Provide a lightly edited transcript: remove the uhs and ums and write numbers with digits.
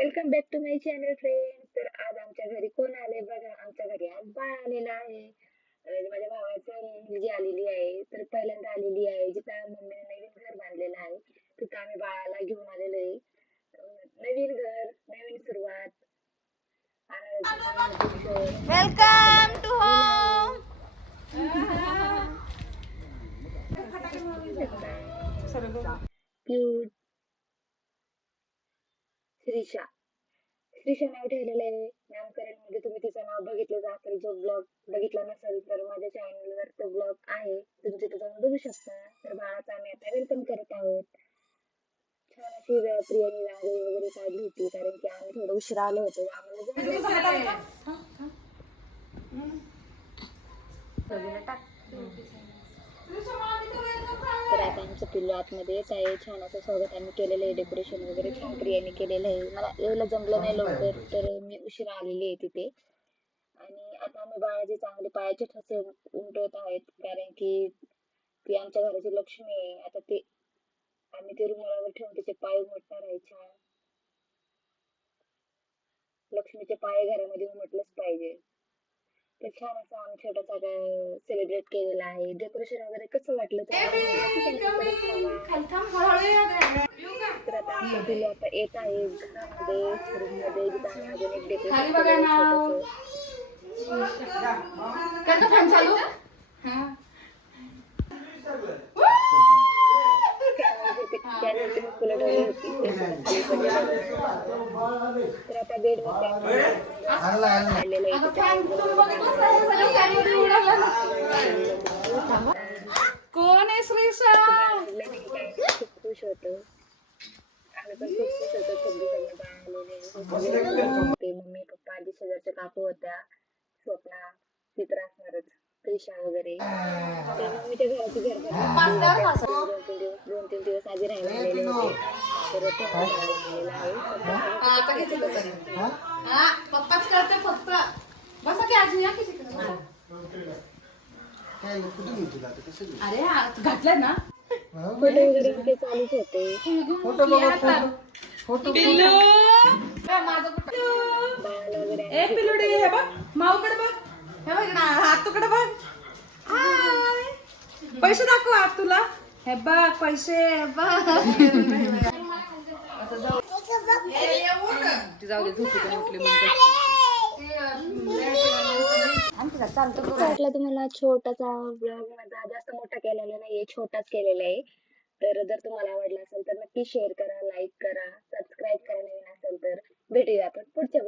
Welcome back to my channel friend. तर आज आमच्या घरी कोण आले बघा. आमच्या घरी आज बाळ आलेला आहे. माझ्या भावाची मुलगी आलेली आहे. तर पहिल्यांदा आलेली आहे. जिथं मम्मीने नवीन घर बांधलेलं आहे तिथं आम्ही बाळाला घेऊन आलेलो आहे. नवीन घर, नवीन सुरुवात, आनंदाचे क्षण. Welcome to home. Cute Shreesha. Shreesha नाव ठेवलेलं आहे. नामकरण मध्ये तुम्ही तिचं नाव बघितलं असेल. जो ब्लॉग बघितला नसेल तर माझ्या चॅनलवर तो ब्लॉग आहे, तुम्ही तिथे जाऊन बघू शकता. तर बाळाचा आम्ही आता वेलकम करत आहोत. छान अशी प्रियानी रांगोळी वगैरे काढली होती, कारण की आम्ही थोडं उशिरा आलो होतो. आम्हाला तर आता आमचं पिल्लू आतमध्ये येत आहे. छान असं स्वागत आम्ही केलेलं आहे. डेकोरेशन वगैरे छान प्रियाने केलेलं आहे. मला यायला जमलं नाही लवकर, तर मी उशिरा आलेली आहे तिथे. आणि आता आम्ही बाळाचे चांगले पायाचे ठसे उमटवत आहेत, कारण की ती आमच्या घराची लक्ष्मी आहे. आता ते आम्ही ते रुमालावर ठेवून तिचे पाय उमटणार आहे. छान लक्ष्मीचे पाय घरामध्ये उमटलेच पाहिजे. तर छान असं आम्ही छोटासा सेलिब्रेट केलेला आहे. डेकोरेशन वगैरे कसं वाटलं तर आता आमचं पिल्लू आता येत आहे घरामध्ये, रूम मध्ये, जिथं आम्ही अजून एक डेकोरेशन केलेलं त्यानंतर मी फुलं ठेवली होती. तर आता बेड कोण आहे श्रीषा? खूप खुश होतो. आम्ही पण खूप खुश होतो. 26 आलेले मम्मी पप्पा आधी शेजारच्या काकू होत्या, स्वप्ना, चित्र असणारच, त्रिशा वगैरे. ते मम्मीच्या घराची दोन तीन दिवस आधी राहायला आलेले होते. तर पप्पाच करते फक्त. बसा की आजी, या की तिकडे. अरे घातलंय ना. फोटो वगैरे ते चालूच होते. फोटो पिल्लू माझं ए पिल्लुडी, हे बघ माऊकडे बघ, हे बघ ना हात तुकडे बघ. पैसे दाखव हात तुला. हे बघ पैसे बघ. जाऊ दे, झोपी उठली वाटला तुम्हाला छोटासा ब्लॉग, माझा जास्त मोठा केलेला नाहीये, छोटाच केलेला आहे. तर जर तुम्हाला आवडला असेल तर नक्की शेअर करा, लाईक करा, सबस्क्राईब करा. नवीन असेल तर भेटूया आपण पुढच्या